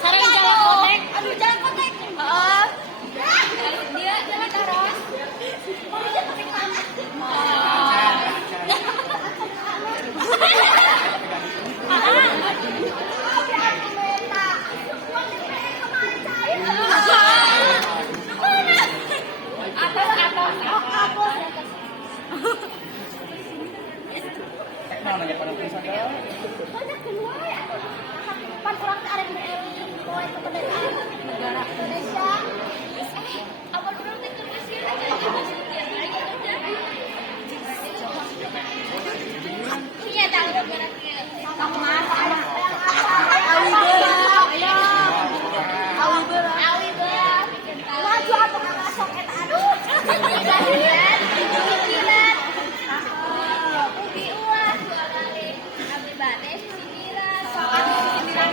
Sarang jalan konek. Aduh, jalan konek. Dia jalan terus. Mau dia pakai tangan. Nanya pada tulisan Banyak keluar ya. Pan orang ada di kowe kemerdekaan negara Indonesia. Awal orang teh Indonesia aja iya tahu berarti sama awi belah maju apa ngasok eta aduh jadian pikiran ubi ulah jualali abdi bade pikiran soal pikiran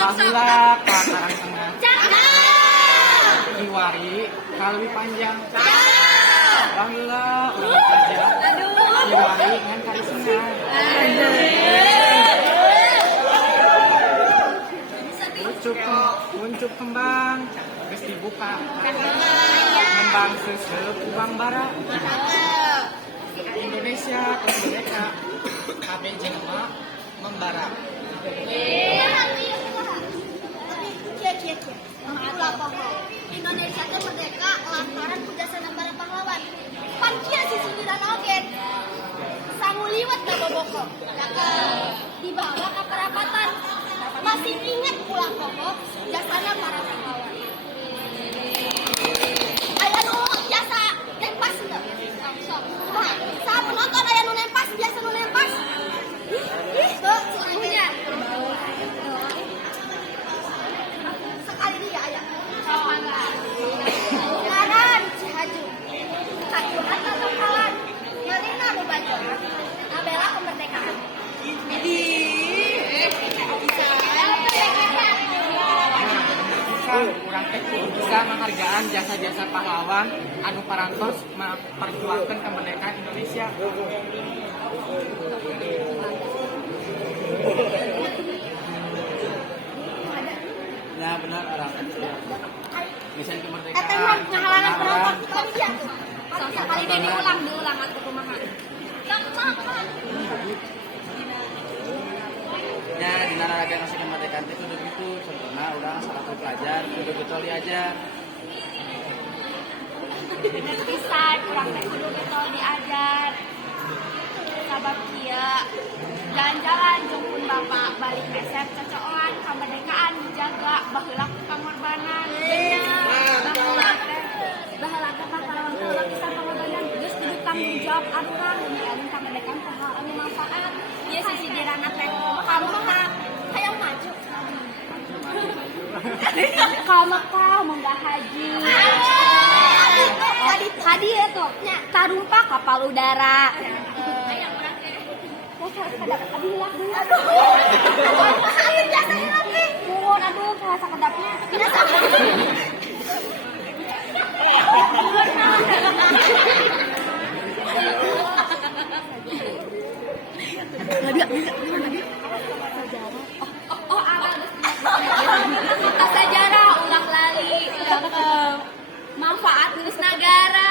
Bahula Karang Tengah Kiwari Kalwi Panjang Bahula Ulang Panjang Kiwari ngan Kari Sengar Muncup kembang geus dibuka kembang seuseup ubang bara Indonesia merdeka kabeh jelema membara. Indonesia teh merdeka lantaran jasa para pahlawan. Pan kieu si sindiran oge. Sanguliwat ka boboko. Dibawa ka perapatan. Masih ingat pulang pokok jasanya para pahlawan. Aya nu jasa nempas teu? Sok. Nah, saat penonton aya nu nempas biasa nu nempas. Tuh, semuanya. Sekali dia aya. Kanan Cihaju. Kajuan atau kalan. Marina nu baju. Abela kemerdekaan. Kurang teh bisa menghargaan jasa-jasa pahlawan anu parantos memperjuangkan kemerdekaan Indonesia. Ya benar orang bisa kemerdekaan. Eta mah ngahalangan penonton kan dia. Sekali dia diulang atuh kumaha. Ya di nararaga ngasih kemerdekaan itu kudu gitu. Contohnya urang salah satu pelajar kudu betul diajar. Pisan urang teh kudu betul diajar. Sabab kieu jalan-jalan jemput bapak balik resep cocokan kemerdekaan dijaga baheula pengorbanan. Baheula pahlawan pisan pengorbanan geus kudu tanggung jawab urang anu kemerdekaan pahlawan manfaat. Ieu sisi dirana teh kamu hayang maju. Kamu munggah haji. Tadi itu tarumpa kapal udara. Aduh, kerasa kedapnya. Sejarah ulang lali, manfaat nulis negara.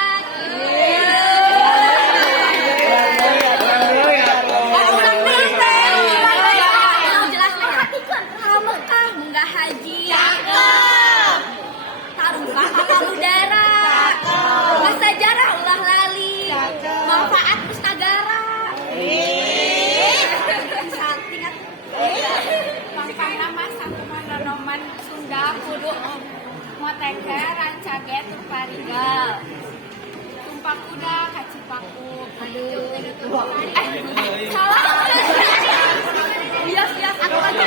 Munggah haji. Tarumpah kapal udara. Sejarah ulah lali. Manfaat pustagara. Get Parigal. Tumpang kuda kacipaku. Aduh. Salah. Bias aku lagi.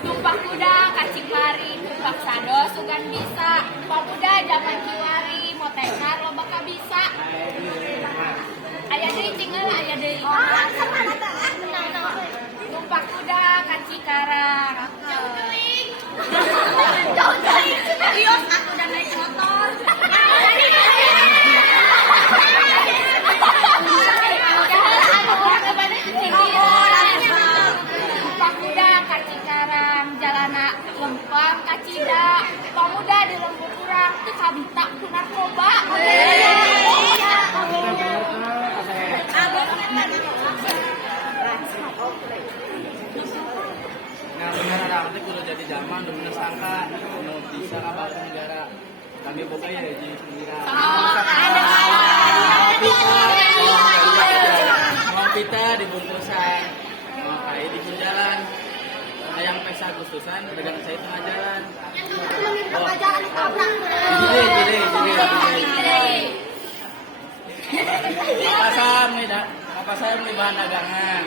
Tumpang kuda kacipari, tumpang sado sugan bisa. Pemuda zaman kiwari, motekar loba kabisa. Aya deui tinggal aya deui. Tumpang kuda kacikarang. Jauh-jauh serius aku udah naik motor. Tumpang kuda kacikarang, jalana lempang kacida. Pemuda di lembur urang teu kabita ku narkoba. Nah benar ada arti kudu jadi zaman udah bener sangka nu bisa kabangun negara kami boga ya di pinggiran mau pita dibungkusan mau kai di jalan ayang pesa Agustusan dagang saya tengah jalan pasar nih bahan dagangan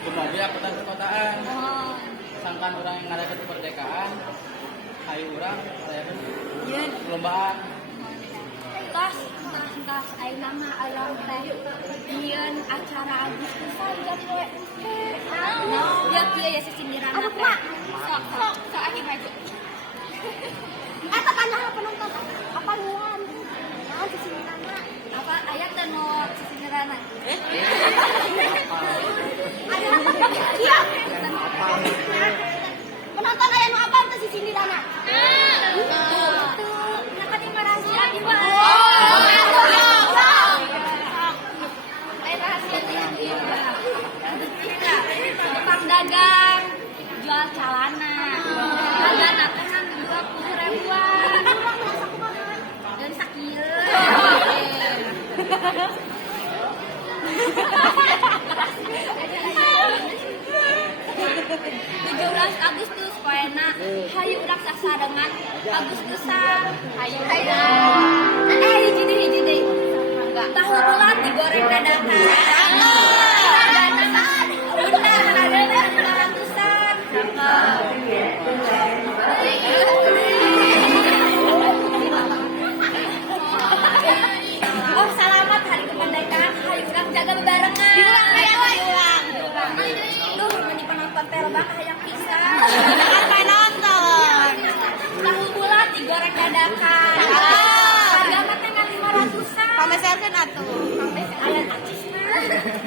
kemudian perkotaan sangkan orang yang ada kemerdekaan ayo orang perlombaan tas ayeuna mah alam teh dieun acara Agustusan jadi dia kieu ya sisindiran teh sok aki maju eta kanyaho penonton apa luan naon sisindiran apa aya teh nu sisindiran ada apa kieu penonton aya nu apa teh sisindiran kenapa di rahasia di tukang dagang jual celana hargana teh 20.000-an dan sakieu 17 Agustus poena hayu udah sasarengan Agustusan hayu hiji deui tahu bulat digoreng dadakan benar hargana 500-an oh selamat hari kemerdekaan hayu urang jaga bebarengan diulang tuh meni penonton teh loba hayang pisan sampai nonton tahu bulat digoreng dadakan hargana teh 500-an pameserkeun atuh aya acisna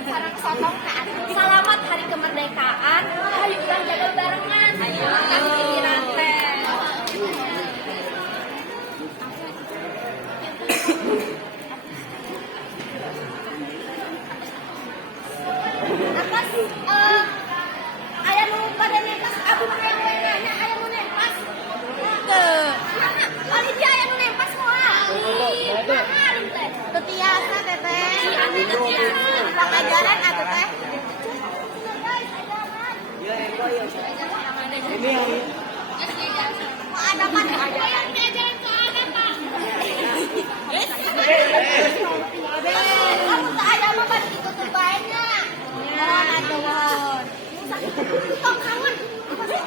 sareng sotong ka atuh selamat hari kemerdekaan hayu urang jaga bebarengan kang pikiran teh Napas, aya nu pada nempas, abu mah aya nanya, aya nu nempas. Teu. Ari dia aya nu nempas moal. Mahal teh. Teu tiasa teteh. Anu teu tiasa. Pengajaran atuh teh. Ini yang mau ada apa? Ajaran soalnya Pak. Yes. Kamu tak ada apa pada ditutup banyak. Mohon atuh mohon. Kok kangen? Apa sih?